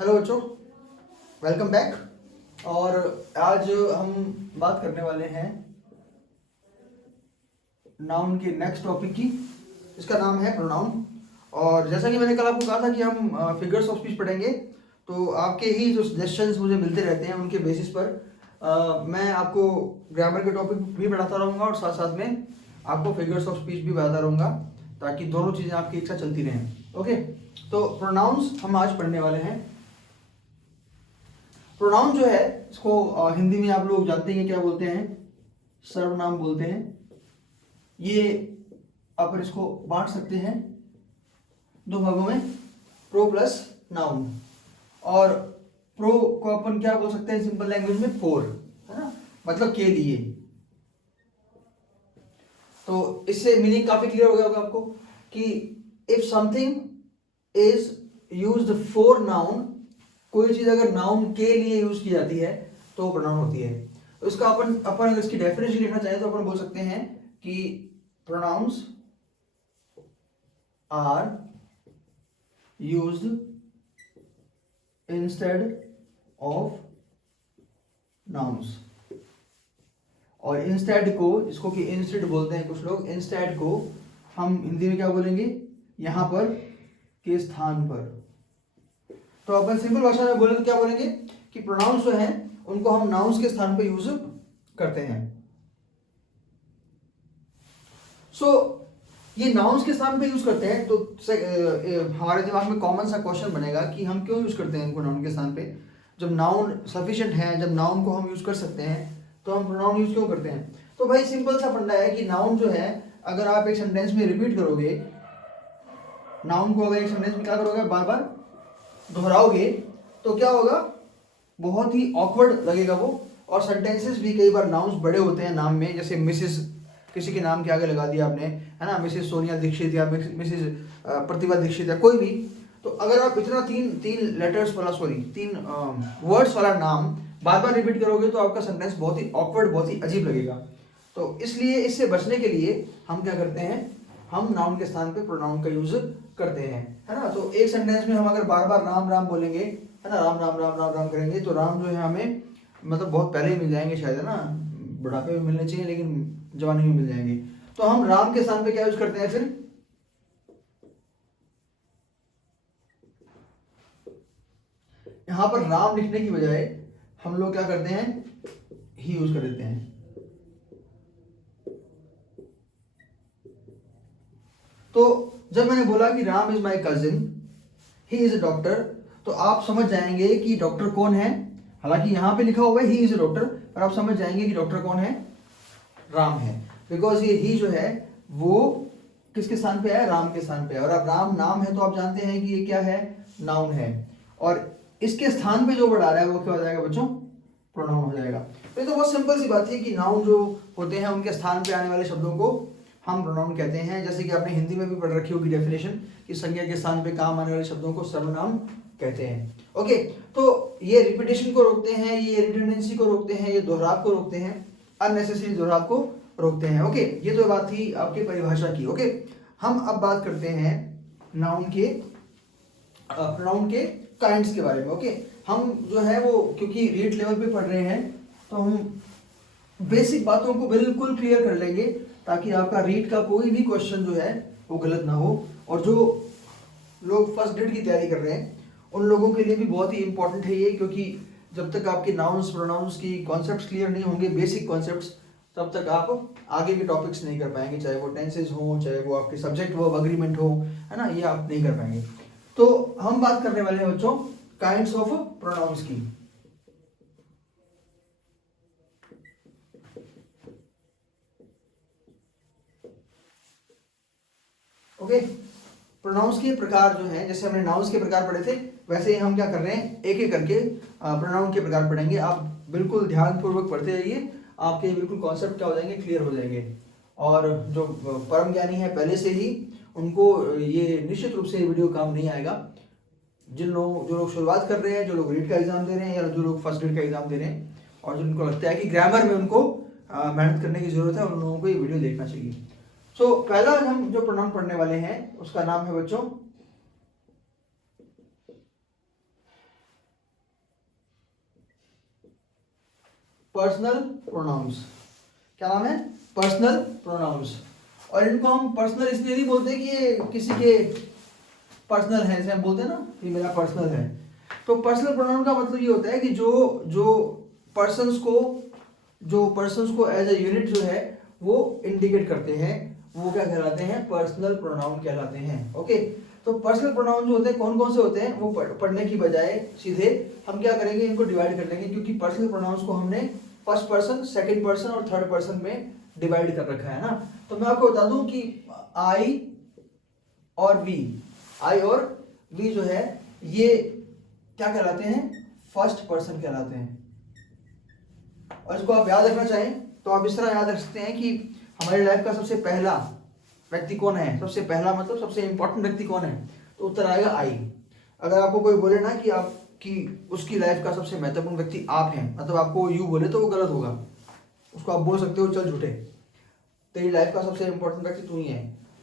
Hello बच्चों, welcome back. और आज हम बात करने वाले हैं नाउन के नेक्स्ट टॉपिक की। इसका नाम है प्रोनाउन। और जैसा कि मैंने कल आपको कहा था कि हम फिगर्स ऑफ स्पीच पढ़ेंगे, तो आपके ही जो सजेशंस मुझे मिलते रहते हैं उनके बेसिस पर मैं आपको ग्रामर के टॉपिक भी पढ़ाता रहूँगा और साथ साथ में आपको फिगर्स ऑफ स्पीच भी बताता रहूँगा, ताकि दोनों चीज़ें आपकी एक साथ चलती रहें। ओके, तो प्रोनाउंस हम आज पढ़ने वाले हैं। प्रोनाउन जो है इसको हिंदी में आप लोग जानते हैं क्या बोलते हैं? सर्वनाम बोलते हैं। ये अपन इसको बांट सकते हैं दो भागों में, प्रो प्लस नाउन। और प्रो को अपन क्या बोल सकते हैं सिंपल लैंग्वेज में? फॉर, है ना, मतलब के लिए। तो इससे मीनिंग काफी क्लियर हो गया होगा आपको कि if something is used for noun, कोई चीज अगर नाउन के लिए यूज की जाती है तो वो प्रोनाउन होती है। तो इसका अपन अगर इसकी डेफिनेशन लिखना चाहें तो अपन बोल सकते हैं कि pronouns are used instead of nouns. और इंस्टेड को, जिसको कि इंस्टेड बोलते हैं कुछ लोग, इंस्टेड को हम हिंदी में क्या बोलेंगे? यहां पर के स्थान पर। तो अपन सिंपल भाषा में बोले तो क्या बोलेंगे कि प्रोनाउंस जो हैं उनको हम नाउन्स के स्थान पर यूज करते हैं। सो ये नाउन्स के स्थान पे यूज करते हैं, तो हमारे दिमाग में कॉमन सा क्वेश्चन बनेगा कि हम क्यों यूज करते हैं इनको नाउन के स्थान पे? जब नाउन सफिशिएंट है, जब नाउन को हम यूज कर सकते हैं, तो हम प्रोनाउन यूज क्यों करते हैं? तो भाई सिंपल सा फंडा है कि नाउन जो है, अगर आप एक सेंटेंस में रिपीट करोगे, नाउन को अगर एक सेंटेंस में क्या करोगे, बार बार दोहराओगे, तो क्या होगा? बहुत ही ऑकवर्ड लगेगा वो। और सेंटेंसेस भी कई बार नाउन्स बड़े होते हैं नाम में, जैसे मिसेस किसी के नाम के आगे लगा दिया आपने, है ना, मिसेस सोनिया दीक्षित या मिसेस प्रतिभा दीक्षित या कोई भी। तो अगर आप इतना तीन लेटर्स वाला, सॉरी, तीन वर्ड्स वाला नाम बार बार रिपीट करोगे तो आपका सेंटेंस बहुत ही ऑकवर्ड, बहुत ही अजीब लगेगा। तो इसलिए इससे बचने के लिए हम क्या करते हैं? हम नाउन के स्थान पे प्रोनाउन का यूज करते हैं, है ना। तो एक सेंटेंस में हम अगर बार बार राम राम बोलेंगे, है ना, राम राम राम राम राम करेंगे, तो राम जो है हमें मतलब बहुत पहले ही मिल जाएंगे शायद, है ना, बुढ़ापे में मिलने चाहिए लेकिन जवानी में मिल जाएंगे। तो हम राम के स्थान पे क्या यूज करते हैं फिर? यहां पर राम लिखने की बजाय हम लोग क्या करते हैं? ही यूज कर देते हैं। तो जब मैंने बोला कि Ram is my cousin, he is a doctor, तो आप समझ जाएंगे कि डॉक्टर कौन है। हालांकि यहां पे लिखा हुआ है ही इज अ डॉक्टर, पर आप समझ जाएंगे कि डॉक्टर कौन है? राम है। बिकॉज ये ही जो है वो किसके स्थान पे है? राम के स्थान पे है। और अब राम नाम है तो आप जानते हैं कि ये क्या है? नाउन है। और इसके स्थान पे जो वर्ड आ रहा है वो क्या हो जाएगा बच्चों? प्रोनाउन हो जाएगा। तो ये तो बहुत सिंपल सी बात है कि नाउन जो होते हैं उनके स्थान पे आने वाले शब्दों को हम प्रोनाउन कहते हैं। जैसे कि आपने हिंदी में भी पढ़ रखी होगी डेफिनेशन कि संज्ञा के स्थान पे काम आने वाले शब्दों को सर्वनाम कहते हैं। ओके, तो ये रिपीटेशन को रोकते हैं, ये रिडंडेंसी को रोकते हैं, ये दोहराव को रोकते हैं, अननेसेसरी दोहराव को रोकते हैं। ओके, ये तो बात थी आपकी परिभाषा की। ओके, हम अब बात करते हैं नाउन के काइंड्स के बारे में। ओके, हम जो है वो क्योंकि रीड लेवल पे पढ़ रहे हैं तो हम बेसिक बातों को बिल्कुल क्लियर कर लेंगे, ताकि आपका रीड का कोई भी क्वेश्चन जो है वो गलत ना हो। और जो लोग फर्स्ट ग्रेड की तैयारी कर रहे हैं उन लोगों के लिए भी बहुत ही इंपॉर्टेंट है ये, क्योंकि जब तक आपके नाउन्स प्रोनाउंस की कॉन्सेप्ट्स क्लियर नहीं होंगे, बेसिक कॉन्सेप्ट्स, तब तक आप आगे के टॉपिक्स नहीं कर पाएंगे, चाहे वो टेंसेज हो, चाहे वो आपके सब्जेक्ट वर्ब अग्रीमेंट हो, है ना, ये आप नहीं कर पाएंगे। तो हम बात करने वाले हैं बच्चों काइंड्स ऑफ प्रोनाउंस की। ओके, प्रोनाउंस के प्रकार जो हैं, जैसे हमने नाउन्स के प्रकार पढ़े थे, वैसे ही हम क्या कर रहे हैं, एक एक करके प्रोनाउन के प्रकार पढ़ेंगे। आप बिल्कुल ध्यानपूर्वक पढ़ते जाइए, आपके बिल्कुल कॉन्सेप्ट क्या हो जाएंगे? क्लियर हो जाएंगे। और जो परम ज्ञानी है पहले से ही, उनको ये निश्चित रूप से ये वीडियो काम नहीं आएगा। जो लोग शुरुआत कर रहे हैं, जो लोग रीड का एग्जाम दे रहे हैं, या जो लोग फर्स्ट ग्रेड का एग्जाम दे रहे हैं, और जिनको लगता है कि ग्रामर में उनको मेहनत करने की जरूरत है, उन लोगों को ये वीडियो देखना चाहिए। सो पहला हम जो प्रोनाउन पढ़ने वाले हैं उसका नाम है बच्चों पर्सनल प्रोनाउंस। क्या नाम है? Personal pronouns. और इनको हम पर्सनल इसलिए नहीं बोलते कि ये किसी के पर्सनल है, जैसे हम बोलते हैं ना कि मेरा पर्सनल है। तो पर्सनल प्रोनाउन का मतलब ये होता है कि जो पर्सन्स को एज ए यूनिट जो है वो इंडिकेट करते हैं, वो क्या कहलाते हैं? पर्सनल प्रोनाउन कहलाते हैं। ओके, तो पर्सनल प्रोनाउन जो होते हैं कौन कौन से होते हैं वो पढ़ने की बजाय सीधे हम क्या करेंगे, इनको डिवाइड कर लेंगे, क्योंकि पर्सनल प्रोनाउंस को हमने फर्स्ट पर्सन, सेकंड पर्सन और थर्ड पर्सन में डिवाइड कर रखा है ना। तो मैं आपको बता दूं कि आई और वी जो है ये क्या कहलाते हैं? फर्स्ट पर्सन कहलाते हैं। और इसको आप याद रखना चाहें तो आप इस तरह याद रख सकते हैं कि हमारी लाइफ का सबसे पहला व्यक्ति कौन है? सबसे पहला मतलब सबसे इंपॉर्टेंट व्यक्ति कौन है? तो उत्तर आएगा आई। अगर आपको कोई बोले ना कि उसकी लाइफ का सबसे महत्वपूर्ण व्यक्ति आप हैं, मतलब आपको यू बोले तो वो गलत होगा। उसको आप बोल सकते हो चल झूठे, तेरी लाइफ का सबसे इंपॉर्टेंट व्यक्ति तू ही है।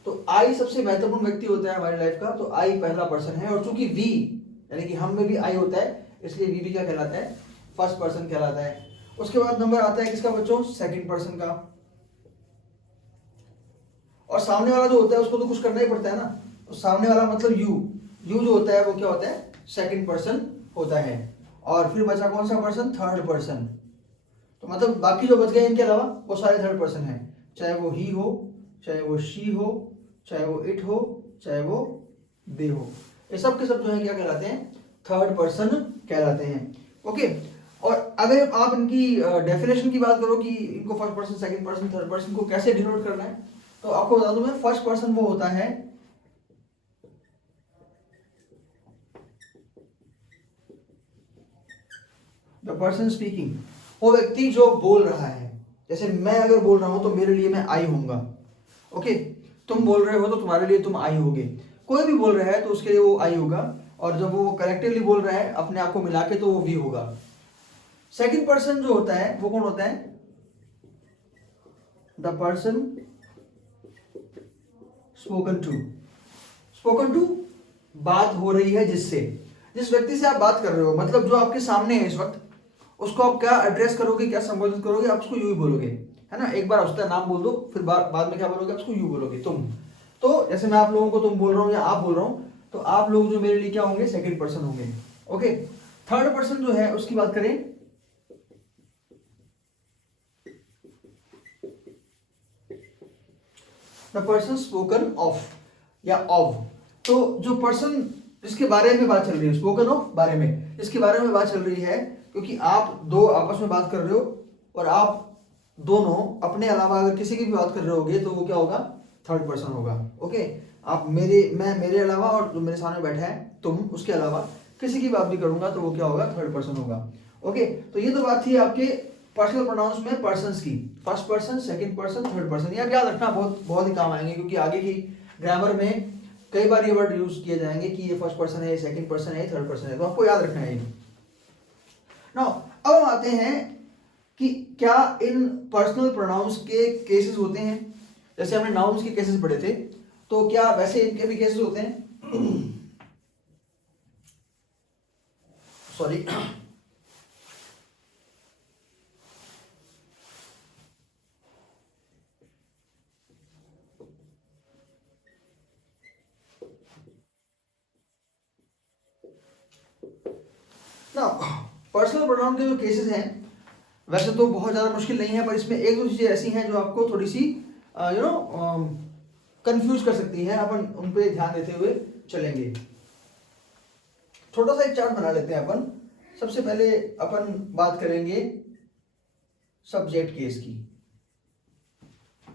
तो आई सबसे महत्वपूर्ण व्यक्ति होता है हमारी लाइफ का, तो आई पहला पर्सन है। और चूंकि वी यानी कि हम में भी आई होता है, इसलिए वी भी क्या कहलाता है? फर्स्ट पर्सन कहलाता है। उसके बाद नंबर आता है किसका बच्चों? सेकंड पर्सन का। और सामने वाला जो होता है उसको तो कुछ करना ही पड़ता है ना, तो सामने वाला मतलब यू जो होता है वो क्या होता है? सेकंड पर्सन होता है। और फिर बचा कौन सा पर्सन? Third person. तो मतलब बाकी जो बच गए इनके अलावा वो सारे थर्ड पर्सन हैं, चाहे वो ही हो, चाहे वो शी हो, चाहे वो इट हो, चाहे वो दे हो। ये सब के सब जो है क्या कहलाते हैं? थर्ड पर्सन कहलाते हैं। ओके, और अगर आप इनकी डेफिनेशन की बात करो कि इनको first person, second person, third person को कैसे डिनोट करना है, तो आपको बता दूं मैं, फर्स्ट पर्सन वो होता है द पर्सन स्पीकिंग, वो व्यक्ति जो बोल रहा है। जैसे मैं अगर बोल रहा हूं तो मेरे लिए मैं आई होऊंगा। ओके, तुम बोल रहे हो तो तुम्हारे लिए तुम आई होगे। कोई भी बोल रहा है तो उसके लिए वो आई होगा, और जब वो कलेक्टिवली बोल रहा है अपने आप को मिला के तो वो वी होगा। सेकंड पर्सन जो होता है वो कौन होता है? द पर्सन स्पोकन टू बात हो रही है जिससे, जिस व्यक्ति से आप बात कर रहे हो, मतलब जो आपके सामने है इस वक्त, उसको आप क्या एड्रेस करोगे, क्या संबोधित करोगे? आप उसको यू ही बोलोगे, है ना। एक बार उसका नाम बोल दो, फिर बाद में क्या बोलोगे? आप उसको यू बोलोगे, तुम। तो जैसे मैं आप लोगों को तुम बोल रहा हूँ या आप बोल रहा हूँ, तो आप लोग जो मेरे लिए क्या होंगे? सेकंड पर्सन होंगे। ओके, थर्ड पर्सन जो है उसकी बात करें, द पर्सन स्पोकन ऑफ या ऑफ। तो जो पर्सन जिसके बारे में बात चल रही है, स्पोकन ऑफ बारे में, इसके बारे में बात चल रही है, क्योंकि आप दो आपस में बात कर रहे हो और आप दोनों अपने अलावा अगर किसी की भी बात कर रहे होगे तो वो क्या होगा? थर्ड पर्सन होगा। ओके, आप मैं मेरे अलावा और जो मेरे सामने बैठा है तुम, उसके अलावा किसी की बात भी करूंगा तो वो क्या होगा? थर्ड पर्सन होगा। ओके, तो ये तो बात थी आपके पर्सनल प्रोनाउंस में पर्सन्स की, first person, second person, third person. ये आप याद रखना, बहुत ही काम आएंगे, क्योंकि आगे की ग्रामर में कई बार ये वर्ड यूज किए जाएंगे कि ये फर्स्ट पर्सन है, ये सेकंड पर्सन है, ये थर्ड पर्सन है, तो आपको याद रखना है ये। नाउ अब हम आते हैं कि क्या इन पर्सनल प्रोनाउंस के केसेस होते हैं? जैसे हमने नाउन्स के केसेस पढ़े थे, तो क्या वैसे इनके भी केसेस होते हैं? सॉरी, ना पर्सनल प्रोनाउन के जो केसेस हैं वैसे तो बहुत ज़्यादा मुश्किल नहीं है, पर इसमें एक दो चीज़ें ऐसी हैं जो आपको थोड़ी सी कंफ्यूज कर सकती हैं। अपन उन पे ध्यान देते हुए चलेंगे। छोटा सा एक चार्ट बना लेते हैं अपन। सबसे पहले अपन बात करेंगे सब्जेक्ट केस की,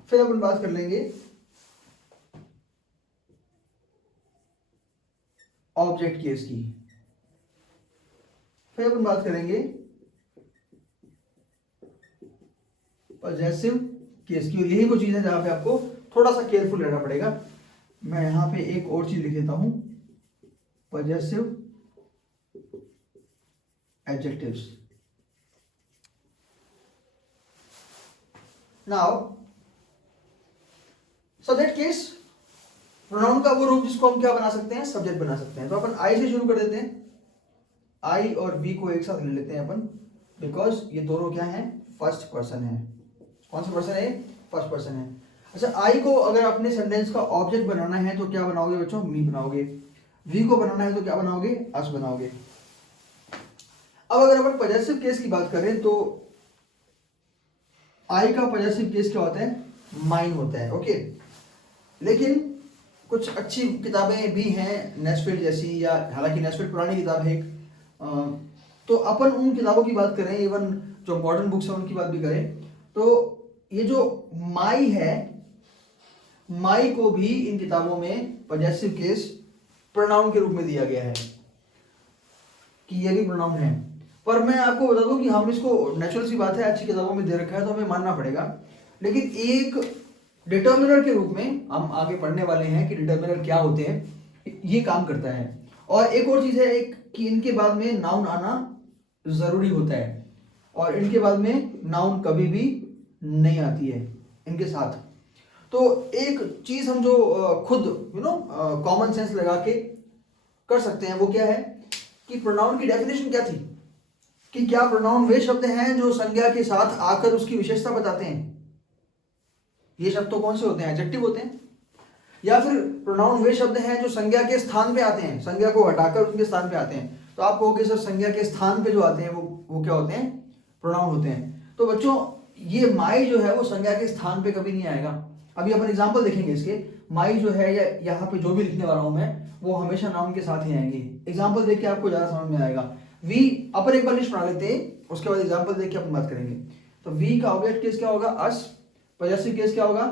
फिर अपन बात कर लेंगे ऑब्जेक्ट केस की, फिर अपन बात करेंगे पॉजेसिव केस की। और यही वो चीज है जहां पे आपको थोड़ा सा केयरफुल रहना पड़ेगा। मैं यहां पे एक और चीज लिख देता हूं, possessive adjectives. Now subject case pronoun का वो रूप जिसको हम क्या बना सकते हैं? सब्जेक्ट बना सकते हैं। तो अपन आई से शुरू कर देते हैं, आई और वी को एक साथ ले लेते हैं अपन। बिकॉज ये दोनों क्या है, फर्स्ट पर्सन है। कौन सा पर्सन है, फर्स्ट पर्सन है। अच्छा, आई को अगर अपने सेंटेंस का ऑब्जेक्ट बनाना है तो क्या बनाओगे बच्चों, मी बनाओगे। वी को बनाना है तो क्या बनाओगे, अस बनाओगे। अब अगर अपन पॉजेसिव केस की बात करें तो आई का पॉजेसिव केस क्या होता है, माइन होता है। ओके, लेकिन कुछ अच्छी किताबें भी हैं नेस्फिल्ड जैसी, या हालांकि नेस्फिल्ड पुरानी किताब है एक, तो अपन उन किताबों की बात करें, इवन जो मॉडर्न बुक्स हैं उनकी बात भी करें, तो ये जो माई है, माई को भी इन किताबों में पॉजेसिव केस प्रोनाउन के रूप में दिया गया है कि ये भी प्रोनाउन है। पर मैं आपको बता दूं कि हम इसको, नेचुरल सी बात है, अच्छी किताबों में दे रखा है तो हमें मानना पड़ेगा, लेकिन एक डिटर्मिनर के रूप में हम आगे पढ़ने वाले हैं कि डिटर्मिनर क्या होते हैं, ये काम करता है। और एक और चीज है एक, कि इनके बाद में नाउन आना जरूरी होता है, और इनके बाद में नाउन कभी भी नहीं आती है इनके साथ। तो एक चीज हम जो खुद कॉमन सेंस लगा के कर सकते हैं वो क्या है कि प्रोनाउन की डेफिनेशन क्या थी, कि क्या प्रोनाउन वे शब्द हैं जो संज्ञा के साथ आकर उसकी विशेषता बताते हैं। ये शब्द तो कौन से होते हैं, एडजेक्टिव होते हैं। या फिर प्रोनाउन वे शब्द हैं जो संज्ञा के स्थान पे आते हैं, संज्ञा को हटाकर उनके स्थान पे आते हैं। तो आप कहोगे सर संज्ञा के स्थान पे जो आते हैं वो क्या होते हैं, प्रोनाउन होते हैं। तो बच्चों ये माई जो है वो संज्ञा के स्थान पे कभी नहीं आएगा। अभी अपन एग्जाम्पल देखेंगे इसके, माई जो है या यहाँ पे जो भी लिखने वाला हूं मैं, वो हमेशा नाउन के साथ ही आएंगे। एग्जाम्पल देख के आपको ज्यादा समझ में आएगा। वी अपन एक बार लिस्ट बना लेते हैं, उसके बाद एग्जाम्पल देख के अपन बात करेंगे। तो वी का ऑब्जेक्ट केस क्या होगा, अस। पॉजेसिव केस क्या होगा,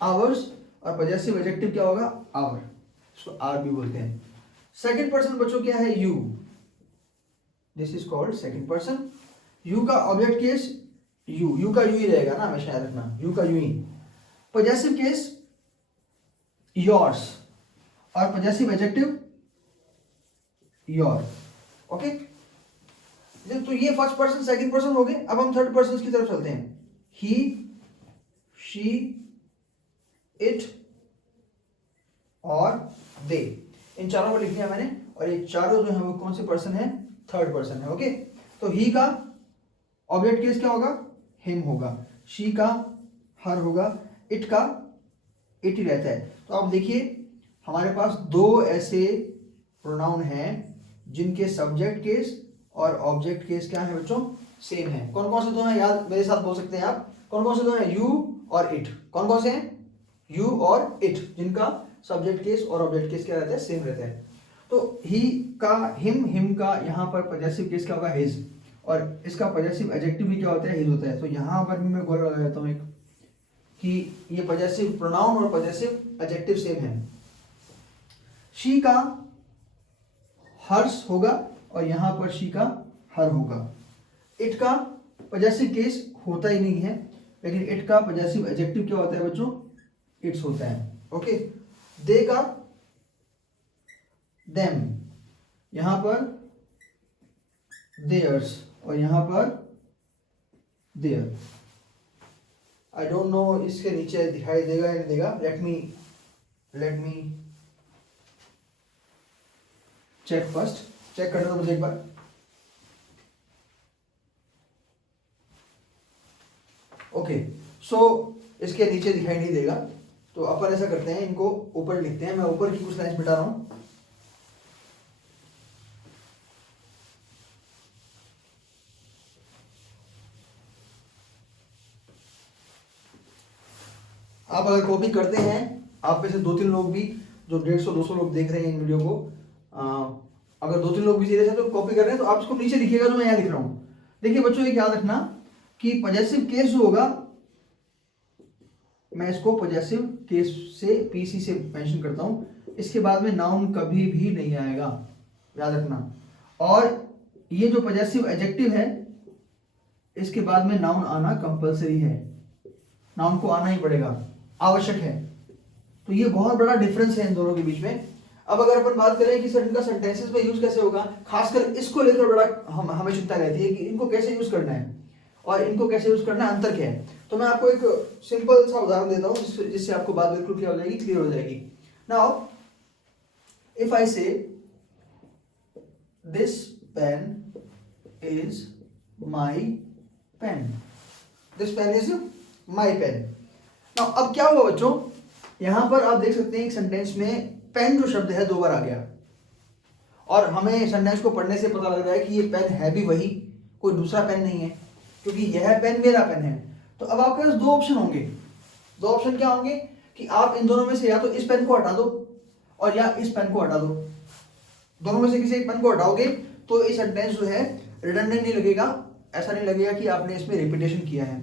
आवर्स। और पॉजेसिव एडजेक्टिव क्या होगा, आवर। इसको आर भी बोलते हैं। सेकंड पर्सन बच्चों क्या है, you. This is called second person. You का ऑब्जेक्ट केस यू, यू का यू ही रहेगा ना, हमेशा याद रखना, यू का you he. Possessive case yours, और पॉजेसिव एडजेक्टिव योर। ओके, तो ये फर्स्ट पर्सन सेकंड पर्सन हो गए। अब हम थर्ड पर्सन की तरफ चलते हैं। ही, शी, इट और दे, इन चारों को लिख दिया मैंने, और ये चारों जो है वो कौन से पर्सन है, थर्ड पर्सन है। ओके, तो ही का ऑब्जेक्ट केस क्या होगा, हिम होगा। शी का हर होगा। इट का इट ही रहता है। तो आप देखिए हमारे पास दो ऐसे प्रोनाउन हैं जिनके सब्जेक्ट केस और ऑब्जेक्ट केस क्या है बच्चों, सेम है। कौन कौन से दो हैं, याद मेरे साथ बोल सकते हैं आप, कौन कौन से दो हैं, यू और इट। कौन कौन से हैं, यू और इट, जिनका सब्जेक्ट केस और ऑब्जेक्ट केस क्या रहता है, सेम रहता है। तो ही का हिम, हिम का यहाँ पर पॉजेसिव केस क्या होगा, हिज, और इसका पॉजेसिव एडजेक्टिव भी क्या होता है, हिज होता है। तो यहाँ पर भी मैं गोल लगा देता हूँ एक, कि ये पॉजेसिव प्रोनाउन और पॉजेसिव एडजेक्टिव सेम है। शी का हर्ष होगा और यहाँ पर शी का हर होगा। इट का पॉजेसिव केस होता ही नहीं है, लेकिन इट का पॉजेसिव एडजेक्टिव क्या होता है बच्चों, इट्स होता है। ओके, दे का देम, यहां पर देयर्स, और यहां पर देयर। आई डोंट नो इसके नीचे दिखाई देगा या नहीं देगा, let me check first, check करने दो मुझे एक बार। ओके, सो इसके नीचे दिखाई नहीं देगा, तो अपन ऐसा करते हैं, इनको ऊपर लिखते हैं। मैं ऊपर की कुछ लाइन्स मिटा रहा हूं। आप अगर कॉपी करते हैं, आप में से 2-3 लोग भी, जो 150-200 लोग देख रहे हैं इन वीडियो को, अगर 2-3 लोग भी सीरियस हैं तो कॉपी कर रहे हैं, तो आप इसको नीचे लिखिएगा जो मैं यहाँ लिख रहा हूँ। देखिए बच्चों, एक याद रखना कि पॉजेसिव केस जो होगा, मैं इसको पॉजेसिव केस से पीसी से मेंशन करता हूँ, इसके बाद में नाउन कभी भी नहीं आएगा, याद रखना। और ये जो पॉजेसिव एडजेक्टिव है, इसके बाद में नाउन आना कंपलसरी है, नाउन को आना ही पड़ेगा, आवश्यक है। तो ये बहुत बड़ा डिफरेंस है इन दोनों के बीच में। अब अगर अपन बात करें कि सर इनका सेंटेंसेस में यूज कैसे होगा, खासकर इसको लेकर बड़ा हमें चिंता रहती है कि इनको कैसे यूज करना है और इनको कैसे यूज करना है, अंतर क्या है। तो मैं आपको एक सिंपल सा उदाहरण देता हूँ जिससे आपको बात बिल्कुल क्या हो जाएगी, क्लियर हो जाएगी। Now if I say this pen is my pen. This pen is my pen. Now अब क्या हुआ बच्चों, यहां पर आप देख सकते हैं एक सेंटेंस में पेन जो शब्द है 2 बार आ गया, और हमें सेंटेंस को पढ़ने से पता लग रहा है कि ये पेन है भी वही, कोई दूसरा पेन नहीं है, क्योंकि यह पेन मेरा पेन है। तो अब आपके पास 2 ऑप्शन होंगे। 2 ऑप्शन क्या होंगे कि आप इन दोनों में से या तो इस पेन को हटा दो और या इस पेन को हटा दो। दोनों में से किसी एक पेन को हटाओगे तो ये सेंटेंस जो है रिडंडेंट नहीं लगेगा, ऐसा नहीं लगेगा कि आपने इसमें रिपीटेशन किया है।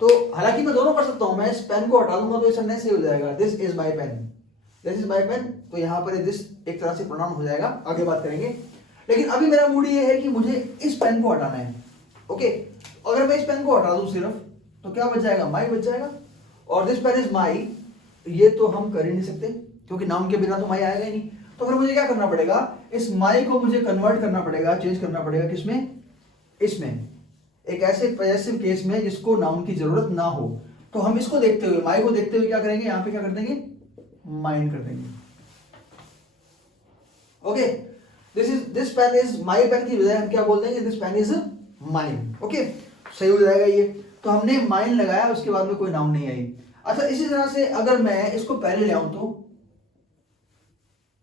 तो हालांकि मैं दोनों कर सकता हूं, मैं इस पेन को हटा दूंगा तो ये सेंटेंस सही हो जाएगा, this is my pen, this is my pen. तो यहाँ पर दिस एक तरह से प्रोनाउन हो जाएगा, आगे बात करेंगे। लेकिन अभी मेरा मूड ये है कि मुझे इस पेन को हटाना है। ओके, अगर मैं इस पेन को हटा दूं सिर्फ, तो क्या बच जाएगा, माई बच जाएगा। और दिस पेन इज माई, ये तो हम कर ही नहीं सकते क्योंकि नाउन के बिना तो माई आएगा ही नहीं। तो फिर मुझे क्या करना पड़ेगा, इस माई को मुझे कन्वर्ट करना पड़ेगा, चेंज करना पड़ेगा किसमें, इसमें, एक ऐसे पॉजेसिव केस में जिसको नाउन की जरूरत ना हो। तो हम इसको देखते हुए, माई को देखते हुए क्या करेंगे, यहां पे क्या कर देंगे, माइन कर देंगे। Okay, this pen is my pen की बजाय हम क्या बोल देंगे, this pen is mine. Okay, सही हो जाएगा ये। तो हमने माइन लगाया, उसके बाद में कोई नाउन नहीं आई। अच्छा, इसी तरह से अगर मैं इसको पहले ले आऊं तो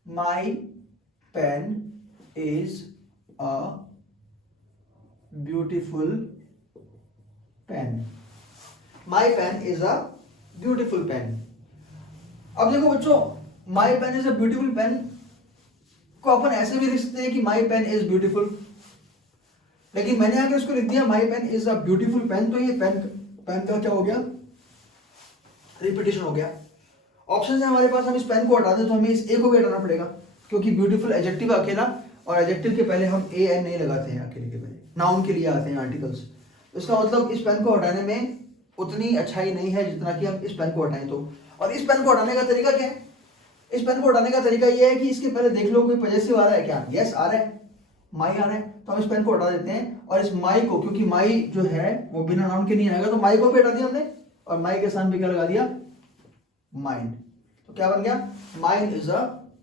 my pen is a beautiful pen, my pen is a beautiful pen. अब देखो बच्चों, my pen is a beautiful pen को अपन ऐसे भी लिख सकते हैं कि माई पेन इज ब्यूटीफुल, लेकिन मैंने अगर इसको लिख दिया my pen is a beautiful pen, तो ये पेन का क्या हो गया, रिपीटेशन हो गया। ऑप्शन है हमारे पास, हम इस पेन को हटा दें तो हमें इस ए को भी हटाना पड़ेगा, क्योंकि ब्यूटीफुल एडजेक्टिव अकेला, और एडजेक्टिव के पहले हम ए एन नहीं लगाते हैं, अकेले के पहले नाउन के लिए आते हैं आर्टिकल्स। इसका मतलब इस पेन को हटाने में उतनी अच्छाई नहीं है जितना कि हम इस पेन को हटाएं तो। और इस पेन को हटाने का तरीका क्या है, इस पेन को हटाने का तरीका यह है कि इसके पहले देख लो कोई पॉजेसिव आ रहा है क्या, यस आ रहा है, माई आ रहा है, तो हम इस पेन को हटा देते हैं। और इस माई को, क्योंकि माई जो है वो बिना नाउन के नहीं आएगा, तो माई को भी हटा दिया हमने, और माई के स्थान पे क्या लगा दिया, माइंड। तो क्या बन गया, mine is a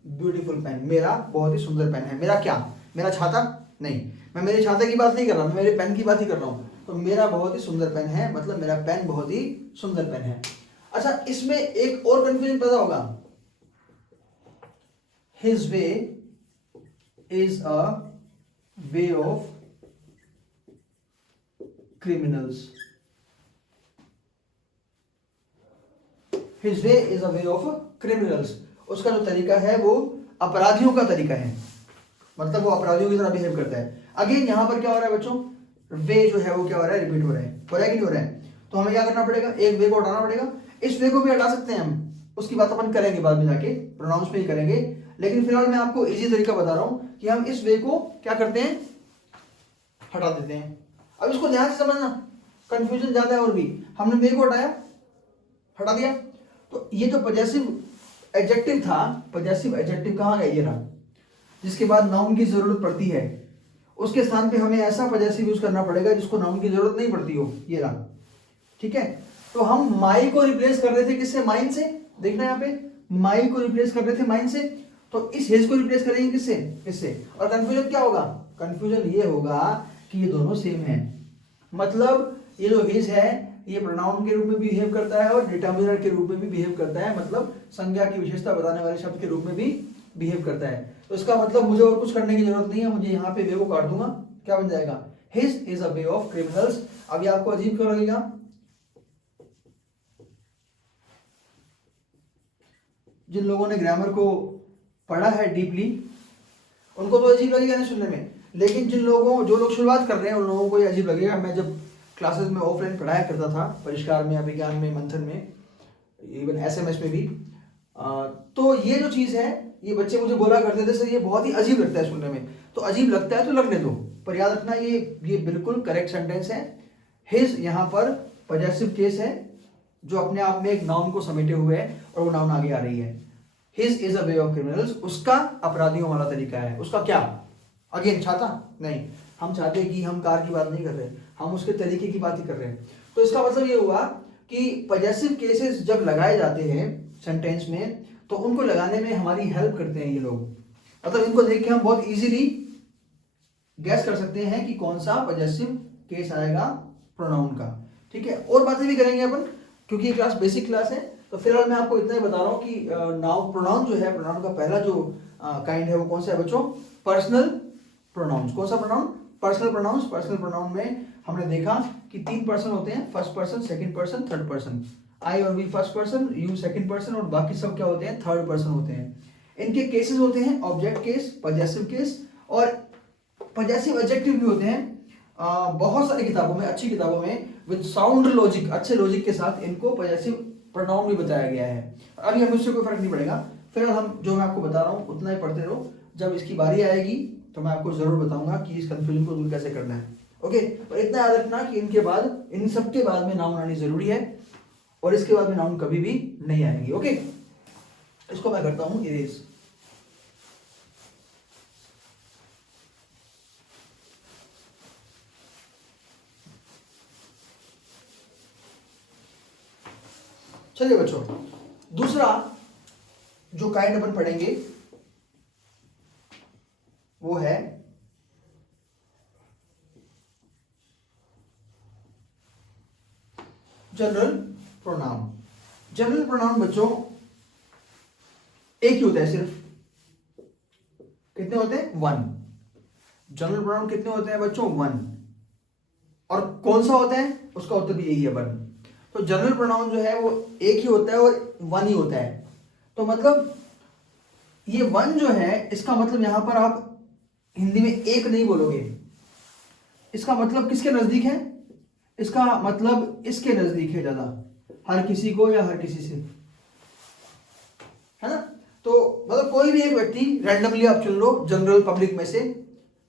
beautiful pen, मेरा बहुत ही सुंदर पेन है। मेरा क्या, मेरा छाता नहीं, मैं मेरे छाते की बात नहीं कर रहा, मैं मेरे पेन की बात ही कर रहा हूं। तो मेरा बहुत ही सुंदर पेन है, मतलब मेरा पेन बहुत ही सुंदर पेन है। अच्छा, इसमें एक और कंफ्यूजन पैदा होगा, his way is a way of criminals, his way is a way of criminals, उसका जो तरीका है वो अपराधियों का तरीका है, मतलब वो अपराधियों की तरह बिहेव करता है। अगेन यहां पर क्या हो रहा है बच्चों, वे जो है वो क्या हो रहा है, रिपीट हो रहा है कि नहीं हो रहा है। तो हमें क्या करना पड़ेगा, एक वे को हटाना पड़ेगा। इस वे को भी हटा सकते हैं हम, उसकी बात अपन करेंगे बाद में जाके, प्रोनाउंस में ही करेंगे। लेकिन फिलहाल मैं आपको इजी तरीका बता रहा हूं कि हम इस वे को क्या करते हैं, हटा देते हैं। अब इसको ध्यान से समझना, कंफ्यूजन ज्यादा है। और भी हमने वे को हटाया, हटा दिया, तो ये जो पॉजेसिव एडजेक्टिव था, पॉजेसिव एडजेक्टिव कहाँ गया, ये रहा, जिसके बाद नाउन की जरूरत पड़ती है, उसके स्थान पे हमें ऐसा पॉजेसिव यूज करना पड़ेगा जिसको नाउन की जरूरत नहीं पड़ती हो, ये रहा। ठीक है, तो हम माई को रिप्लेस कर रहे थे किससे, माइन से। देखना यहाँ पे, माई को रिप्लेस कर रहे थे माइन से, तो इस हिज को रिप्लेस करेंगे किससे, इससे। और कंफ्यूजन क्या होगा, कंफ्यूजन ये होगा कि ये दोनों सेम है, मतलब ये जो हिज है ये प्रोनाउन के रूप में भी बिहेव करता है और डिटर्मिनर के रूप में भी बिहेव करता है, मतलब संज्ञा की विशेषता बताने वाले शब्द के रूप में भी बिहेव करता है। तो इसका मतलब मुझे और कुछ करने की जरूरत नहीं है, मुझे यहाँ पे वे को काट दूंगा, क्या बन जाएगा, his is a way of criminals. अब ये आपको अजीब क्यों लगेगा, जिन लोगों ने ग्रामर को पढ़ा है डीपली उनको तो अजीब लगेगा नहीं सुनने में, लेकिन जो लोग शुरुआत कर रहे हैं उन लोगों को ये अजीब लगेगा। मैं जब क्लासेस में ऑफलाइन पढ़ाया करता था, परिष्कार में, अभिज्ञान में, मंथन में, इवन एसएमएस में भी, तो ये जो चीज़ है ये बच्चे मुझे बोला करते थे सर ये बहुत ही अजीब लगता है सुनने में। तो अजीब लगता है तो लगने दो, पर याद रखना ये बिल्कुल करेक्ट सेंटेंस है। हिज यहाँ पर पॉजेसिव केस है जो अपने आप में एक नाउन को समेटे हुए है और वो नाउन आगे आ रही है। His is a way of criminals, उसका अपराधियों वाला तरीका है। उसका क्या, अगेन छाता नहीं, हम चाहते हैं कि हम कार की बात नहीं कर रहे, हम उसके तरीके की बात ही कर रहे हैं। तो इसका मतलब ये हुआ कि पॉजेसिव केसेस जब लगाए जाते हैं सेंटेंस में तो उनको लगाने में हमारी हेल्प करते हैं ये लोग, मतलब इनको देख के हम बहुत इजीली गैस कर सकते हैं कि कौन सा पॉजेसिव केस आएगा प्रोनाउन का। ठीक है, और बातें भी करेंगे अपन, क्योंकि ये क्लास बेसिक क्लास है। तो फिलहाल मैं आपको इतना ही बता रहा हूँ कि नाउन प्रोनाउन जो है, प्रोनाउन का पहला जो काइंड है वो कौन सा है बच्चों? Personal pronouns. कौन सा pronoun? Personal pronouns. Personal pronoun में हमने देखा कि 3 पर्सन होते हैं, first person, second person, third person. I और we first person, you second person, और बाकी सब क्या होते हैं? थर्ड पर्सन होते हैं। इनके केसेस होते हैं ऑब्जेक्ट केस, पॉजेसिव केस और पॉजेसिव एडजेक्टिव भी होते हैं। बहुत सारी किताबों में, अच्छी किताबों में विद साउंड लॉजिक, अच्छे लॉजिक के साथ इनको पॉजेसिव प्रोनाउन भी बताया गया है। अभी हमें उससे कोई फर्क नहीं पड़ेगा, फिलहाल हम जो मैं आपको बता रहा हूँ उतना ही पढ़ते रहो। जब इसकी बारी आएगी तो मैं आपको जरूर बताऊंगा कि इस कंफ्यूजन को दूर कैसे करना है। ओके, पर इतना याद रखना कि इनके बाद, इन सब के बाद में नाउन आनी जरूरी है, और इसके बाद में नाउन कभी भी नहीं आएंगी। ओके, इसको मैं करता हूं इरेज। चलिए बच्चों, दूसरा जो काइंड अपन पढ़ेंगे वो है जनरल प्रोनाउन। जनरल प्रोनाउन बच्चों एक ही होता है सिर्फ। कितने होते हैं? 1। जनरल प्रोनाउन कितने होते हैं बच्चों? 1। और कौन सा होता है? उसका उत्तर भी यही है, 1। तो जनरल प्रोनाउन जो है वो एक ही होता है और 1 ही होता है। तो मतलब ये 1 जो है, इसका मतलब यहां पर आप हिंदी में एक नहीं बोलोगे। इसका मतलब किसके नजदीक है? इसका मतलब इसके नजदीक है ज्यादा, हर किसी को या हर किसी से, है ना? तो मतलब कोई भी एक व्यक्ति रैंडमली आप चुन लो जनरल पब्लिक में से,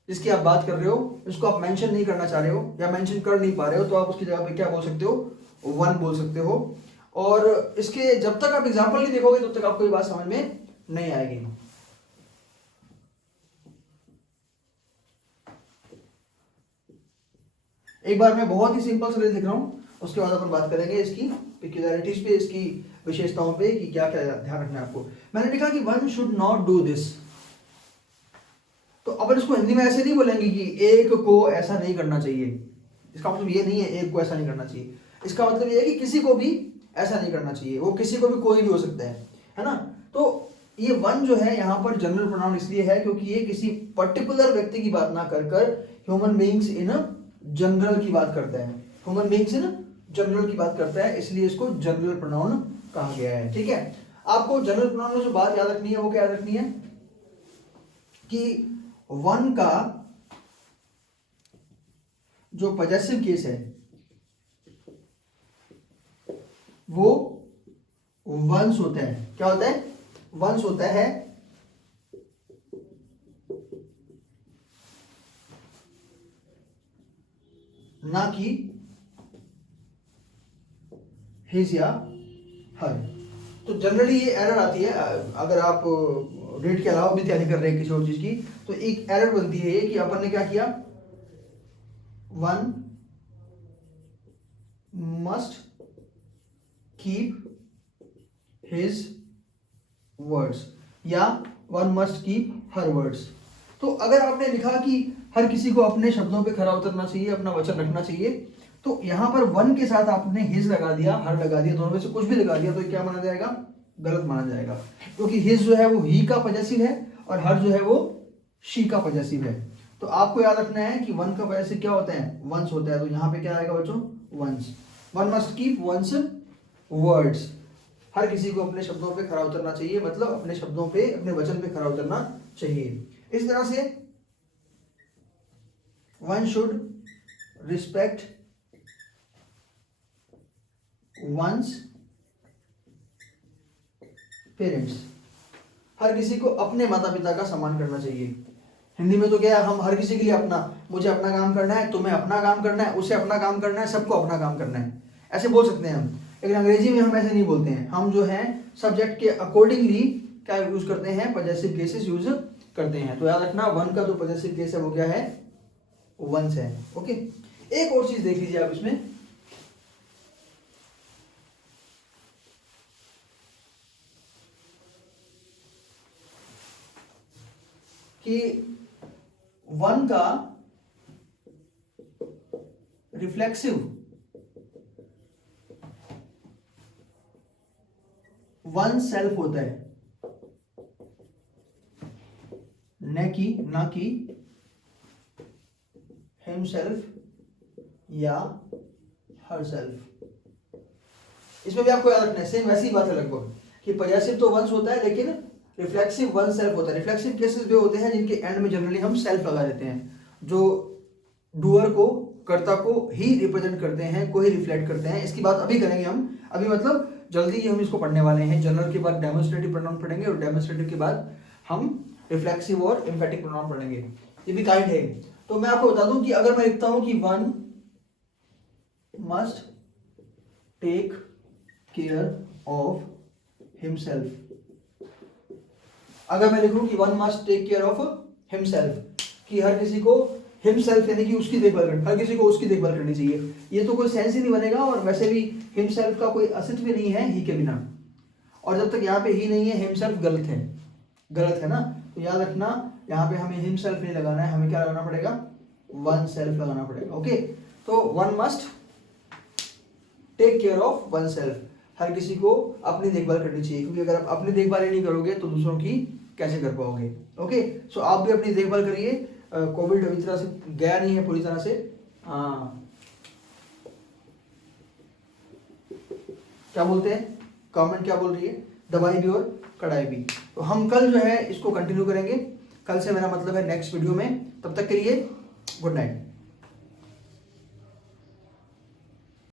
जिसकी आप बात कर रहे हो, जिसको आप मेंशन नहीं करना चाह रहे हो या मेंशन कर नहीं पा रहे हो, तो आप उसकी जगह पे क्या बोल सकते हो? 1 बोल सकते हो। और इसके जब तक आप एग्जाम्पल नहीं देखोगे तब तक आपको ये बात समझ में नहीं आएगी। एक बार मैं बहुत ही सिंपल से लिख रहा हूं, उसके बाद अपन बात करेंगे इसकी पिक्युलरिटीज पे, इसकी विशेषताओं पे कि क्या क्या ध्यान रखना है आपको। मैंने लिखा कि 1 शुड नॉट डू दिस। तो अपन इसको हिंदी में ऐसे नहीं बोलेंगे कि एक को ऐसा नहीं करना चाहिए। इसका मतलब ये नहीं है एक को ऐसा नहीं करना चाहिए। इसका मतलब ये है कि किसी को भी ऐसा नहीं करना चाहिए। वो किसी को भी कोई भी हो सकता है ना? तो ये 1 जो है यहाँ पर जनरल प्रोनाउन इसलिए है क्योंकि ये किसी पर्टिकुलर व्यक्ति की बात ना कर कर ह्यूमन बीइंग्स इन जनरल की बात करता है। ह्यूमन बीइंग्स इन जनरल की बात करता है, इसलिए इसको जनरल प्रोनाउन कहा गया है। ठीक है, आपको जनरल प्रोनाउन में जो बात याद रखनी है वो क्या याद रखनी है कि 1 का जो पॉजेसिव केस है वो वंस होता है। क्या होता है? वंस होता है। ना कि हिज या हर। तो जनरली ये एरर आती है अगर आप रेट के अलावा भी तैयारी कर रहे हैं किसी और चीज की, तो एक एरर बनती है ये कि अपन ने क्या किया? 1 मस्ट कीप हिज वर्ड्स या 1 मस्ट कीप हर वर्ड्स। तो अगर आपने लिखा कि हर किसी को अपने शब्दों पे खरा उतरना चाहिए, अपना वचन रखना चाहिए, तो यहां पर 1 के साथ आपने हिज लगा दिया, हर लगा दिया, दोनों में से कुछ भी लगा दिया, तो क्या माना जाएगा? गलत माना जाएगा, क्योंकि हिज जो है वो ही का पॉजेसिव है और हर जो है वो शी का पॉजेसिव है। तो आपको याद रखना है कि 1 का पॉजेसिव क्या होता है? वंस होता है। तो यहाँ पे क्या आएगा बच्चों? One's. 1 must keep one's words. हर किसी को अपने शब्दों पे खरा उतरना चाहिए, मतलब अपने शब्दों पे, अपने वचन पे खरा उतरना चाहिए। इस तरह से 1 शुड रिस्पेक्ट वंस पेरेंट्स। हर किसी को अपने माता पिता का सम्मान करना चाहिए। हिंदी में तो क्या है, हम हर किसी के लिए अपना, मुझे अपना काम करना है, तुम्हें अपना काम करना है, उसे अपना काम करना है, सबको अपना काम करना है, ऐसे बोल सकते हैं हम। लेकिन अंग्रेजी में हम ऐसे नहीं बोलते हैं। हम जो है सब्जेक्ट के अकॉर्डिंगली क्या यूज करते हैं? पॉजेसिव केसेस यूज करते हैं। तो याद रखना 1 का जो पॉजेसिव केस है वो क्या है? वंस है। ओके, एक और चीज देख लीजिए आप इसमें कि 1 का रिफ्लेक्सिव वन सेल्फ होता है, ना कि हिमसेल्फ या हरसेल्फ। इसमें भी आपको याद रखना है, सेम वैसी बात है लगभग कि पॉजेसिव तो वंस होता है लेकिन रिफ्लेक्सिव वन सेल्फ होता है। रिफ्लेक्सिव केसेस भी होते हैं जिनके एंड में जनरली हम सेल्फ लगा देते हैं, जो डूअर को, कर्ता को ही रिप्रेजेंट करते हैं, को ही रिफ्लेक्ट करते हैं। इसकी बात अभी करेंगे हम, अभी मतलब जल्दी ही हम इसको पढ़ने वाले हैं। जनरल के बाद डेमोन्स्ट्रेटिव प्रोनाउन पढ़ेंगे और डेमोन्स्ट्रेटिव के बाद हम रिफ्लेक्सिव और एम्फेटिक प्रोनाउन पढ़ेंगे। ये भी काइंड है। तो मैं आपको बता दूं कि अगर मैं लिखता हूं कि one must take care of himself, अगर मैं लिखूं कि one must take care of himself, कि हर किसी को हिमसेल्फ यानी कि उसकी देखभाल करनी, हर किसी को उसकी देखभाल करनी चाहिए, ये तो कोई सेंस ही नहीं बनेगा। और वैसे भी हिमसेल्फ का कोई अस्तित्व भी नहीं है ही के बिना, और जब तक यहाँ पे ही नहीं है हिमसेल्फ गलत है ना। तो याद रखना यहाँ पे हमें हिमसेल्फ नहीं लगाना है, हमें क्या लगाना पड़ेगा, वन सेल्फ लगाना पड़ेगा। ओके, तो one must take care of oneself, हर किसी को अपनी देखभाल करनी चाहिए, क्योंकि अगर आप अपनी देखभाल ही नहीं करोगे तो दूसरों की कैसे कर पाओगे। ओके, सो आप भी अपनी देखभाल करिए। कोविड अभी तरह से गया नहीं है पूरी तरह से। क्या बोलते हैं, गवर्नमेंट क्या बोल रही है, दवाई भी और कड़ाई भी। तो हम कल जो है इसको कंटिन्यू करेंगे, कल से मेरा मतलब है नेक्स्ट वीडियो में। तब तक के लिए गुड नाइट।